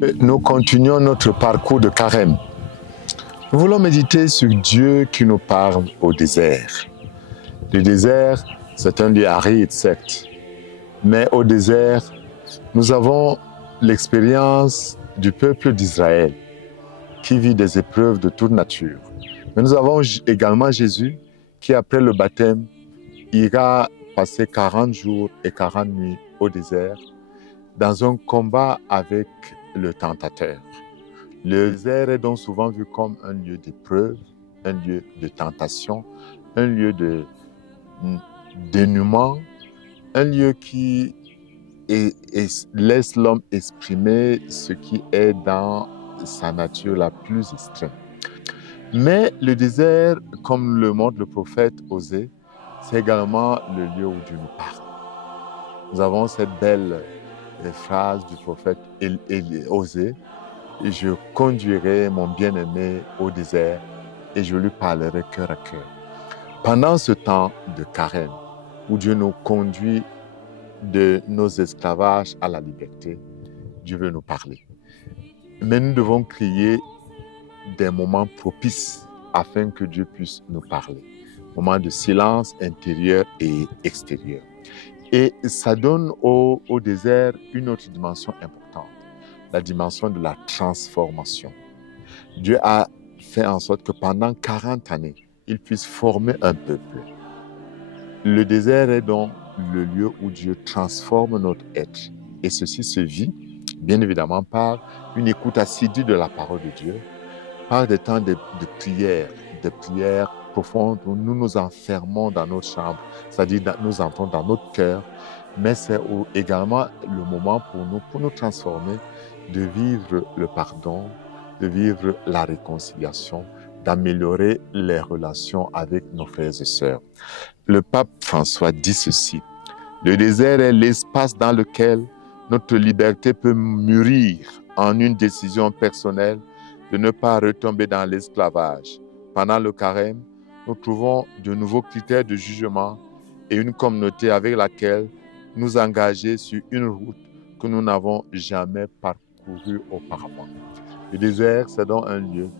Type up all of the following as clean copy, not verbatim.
Nous continuons notre parcours de carême. Nous voulons méditer sur Dieu qui nous parle au désert. Le désert, c'est un lieu aride, certes, mais au désert, nous avons l'expérience du peuple d'Israël qui vit des épreuves de toute nature. Mais nous avons également Jésus qui, après le baptême, ira passer 40 jours et 40 nuits au désert dans un combat avec le tentateur. Le désert est donc souvent vu comme un lieu d'épreuve, un lieu de tentation, un lieu de dénuement, un lieu qui laisse l'homme exprimer ce qui est dans sa nature la plus extrême. Mais le désert, comme le montre le prophète Osée, c'est également le lieu où Dieu nous parle. Nous avons cette belle phrase du prophète Osée: « Je conduirai mon bien-aimé au désert et je lui parlerai cœur à cœur. » Pendant ce temps de carême, où Dieu nous conduit de nos esclavages à la liberté, Dieu veut nous parler. Mais nous devons créer des moments propices afin que Dieu puisse nous parler. Moments de silence intérieur et extérieur. Et ça donne au désert une autre dimension importante, la dimension de la transformation. Dieu a fait en sorte que pendant 40 années, il puisse former un peuple. Le désert est donc le lieu où Dieu transforme notre être. Et ceci se vit, bien évidemment, par une écoute assidue de la parole de Dieu, par des temps de prières profondes où nous nous enfermons dans notre chambre, c'est-à-dire nous entrons dans notre cœur, mais c'est également le moment pour nous transformer, de vivre le pardon, de vivre la réconciliation, d'améliorer les relations avec nos frères et sœurs. Le pape François dit ceci: « Le désert est l'espace dans lequel notre liberté peut mûrir en une décision personnelle de ne pas retomber dans l'esclavage. Pendant le carême, nous trouvons de nouveaux critères de jugement et une communauté avec laquelle nous engager sur une route que nous n'avons jamais parcourue auparavant. » Le désert, c'est donc un lieu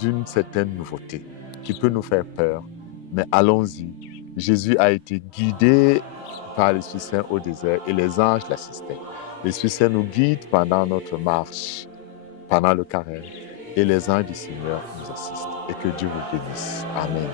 d'une certaine nouveauté qui peut nous faire peur, mais allons-y. Jésus a été guidé par l'Esprit Saint au désert et les anges l'assistaient. L'Esprit Saint nous guide pendant notre marche, pendant le carême, et les anges du Seigneur nous assistent. Et que Dieu vous bénisse. Amen.